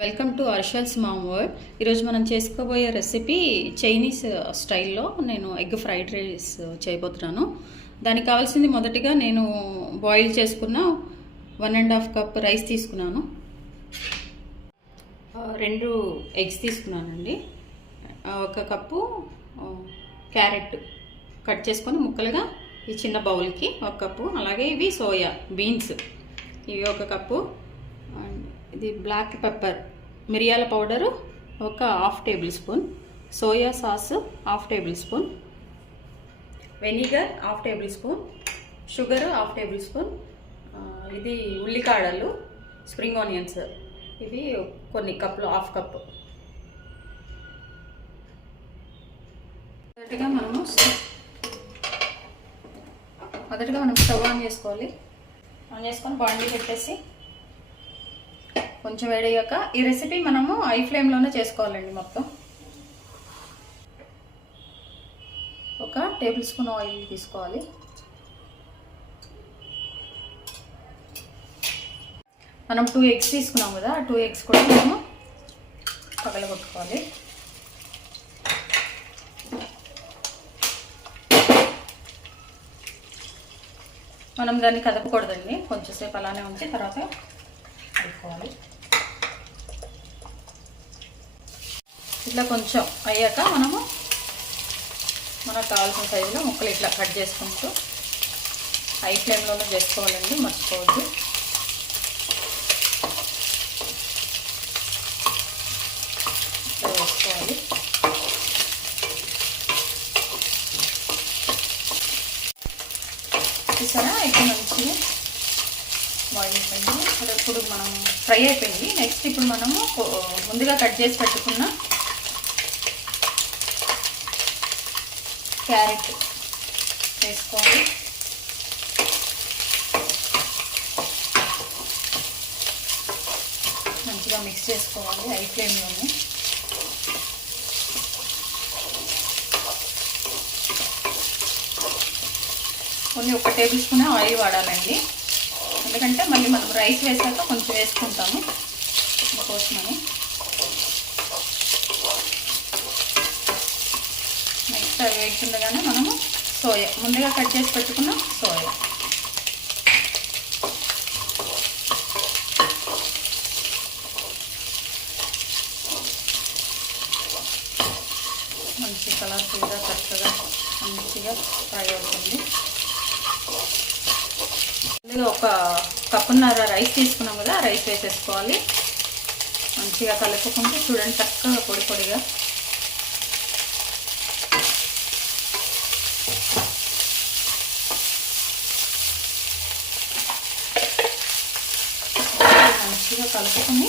Welcome to Arshal's mom world. ఈరోజు మనం చేసుకోబోయే రెసిపీ చైనీస్ స్టైల్లో నేను ఎగ్ ఫ్రైడ్ రైస్ చేయబోతున్నాను. దానికి కావాల్సింది మొదటిగా నేను బాయిల్ చేసుకున్న 1.5 కప్ రైస్ తీసుకున్నాను. 2 ఎగ్స్ తీసుకున్నానండి. 1 కప్పు క్యారెట్ కట్ చేసుకొని ముక్కలుగా ఈ చిన్న బౌల్కి 1 కప్పు. అలాగే ఇవి సోయా బీన్స్ ఇవి 1 కప్పు. ఇది బ్లాక్ పెప్పర్ మిరియాల powder 1/2 table spoon, soya sauce 1/2 table spoon, vinegar 1/2 table spoon, sugar 1/2 table spoon. ఇది ఉల్లికాడలు స్ప్రింగ్ ఆనియన్స్ ఇవి కొన్ని కప్పులు 1/2 కప్పు. మొదటిగా మనం స్టవ్ ఆన్ చేసుకోవాలి. ఆన్ చేసుకొని బాండీ పెట్టేసి కొంచెం వేడయ్యాక ఈ రెసిపీ మనము హై ఫ్లేమ్లోనే చేసుకోవాలండి. మొత్తం 1 టేబుల్ స్పూన్ ఆయిల్ తీసుకోవాలి. మనం 2 ఎగ్స్ తీసుకున్నాం కదా, 2 ఎగ్స్ కూడా మనము పగలగొట్టుకోవాలి. మనం దాన్ని కదపకూడదండి, కొంచెంసేపు అలానే ఉంచి తర్వాత కలుపుకోవాలి. ఇట్లా కొంచెం అయ్యాక మనకు కావాల్సిన సైజులో ముక్కలు ఇట్లా కట్ చేసుకుంటూ హై ఫ్లేమ్లోనే చేసుకోవాలండి, మర్చిపోవద్దు. ఇట్లా వేసుకోవాలి. చూసారా అయితే మంచిగా బాయిల్ అయిపోయింది. ఇప్పుడు మనం ఫ్రై అయిపోయింది. నెక్స్ట్ ఇప్పుడు మనము ముందుగా కట్ చేసి పెట్టుకున్న క్యారెట్ వేసుకోవాలి. మంచిగా మిక్స్ చేసుకోవాలి హై ఫ్లేమ్లోనే. కొన్ని 1 టేబుల్ స్పూన్ ఆయిల్ వాడాలండి, ఎందుకంటే మళ్ళీ మనం రైస్ వేసాక కొంచెం వేసుకుంటాము కోసమని. నెక్స్ట్ అవి వేస్తుండగానే మనము సోయా ముందుగా కట్ చేసి పెట్టుకున్న సోయా మంచి కలర్ఫుల్గా చక్కగా మంచిగా ఫ్రై అవుతుంది. 1 కప్పున్నర రైస్ తీసుకున్నాం కదా, రైస్ వేసేసుకోవాలి. మంచిగా కలుపుకుంటూ చూడండి చక్కగా పొడి పొడిగా. మంచిగా కలుపుకొని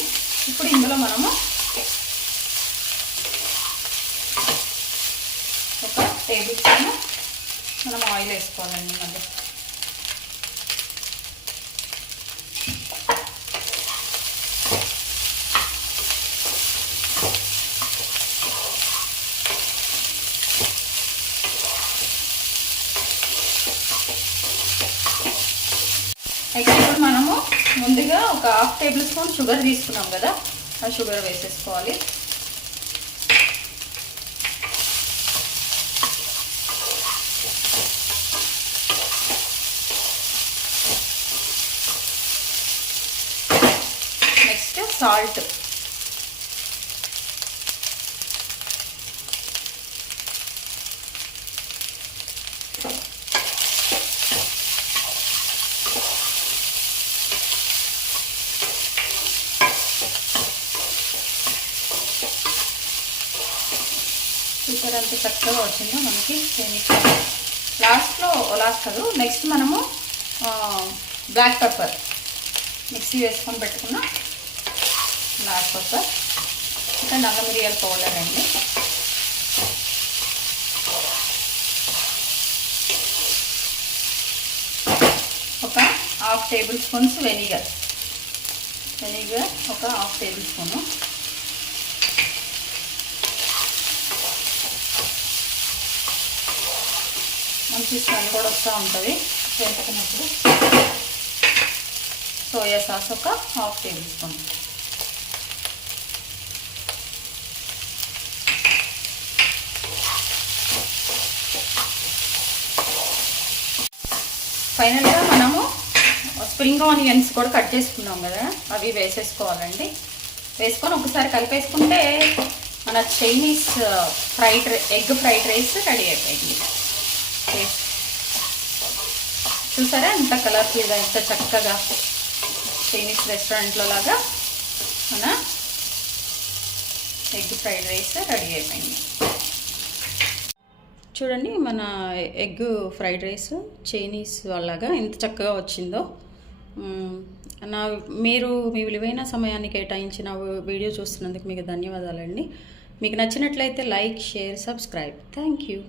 ఇప్పుడు ఇందులో మనము 1 టేబుల్ స్పూన్ మనం ఆయిల్ వేసుకోవాలండి. మళ్ళీ ఇప్పుడు మనము ముందుగా 1/2 టేబుల్ స్పూన్ షుగర్ తీసుకున్నాం కదా, ఆ షుగర్ వేసేసుకోవాలి. నెక్స్ట్ సాల్ట్, చూసారు అంత చక్కగా వచ్చిందో మనకి చైనీస్. లాస్ట్ కాదు, నెక్స్ట్ మనము బ్లాక్ పెప్పర్ మిక్సీ వేసుకొని పెట్టుకున్న బ్లాక్ పెప్పర్, ఇంకా నల్ల మిరియాల పౌడర్ అండి. ఒక 1/2 table spoons vinegar 1/2 table spoon. మంచి స్మెల్ కూడా వస్తూ ఉంటుంది వేసుకున్నప్పుడు. Soya sauce 1/2 table spoon. ఫైనల్గా మనము స్ప్రింగ్ ఆనియన్స్ కూడా కట్ చేసుకున్నాం కదా, అవి వేసేసుకోవాలండి. వేసుకొని ఒకసారి కలిపేసుకుంటే మన Chinese egg fried rice ready అయిపోయింది. చూసారా ఎంత కలర్ఫుల్గా, ఎంత చక్కగా చైనీస్ రెస్టారెంట్లో లాగా మన ఎగ్ ఫ్రైడ్ రైస్ రెడీ అయిపోయింది. చూడండి మన ఎగ్ ఫ్రైడ్ రైస్ చైనీస్ వాళ్ళగా ఎంత చక్కగా వచ్చిందో. మీరు మీ విలువైన సమయాన్ని కేటాయించిన వీడియో చూస్తున్నందుకు మీకు ధన్యవాదాలండి. మీకు నచ్చినట్లయితే like, share, subscribe. Thank you.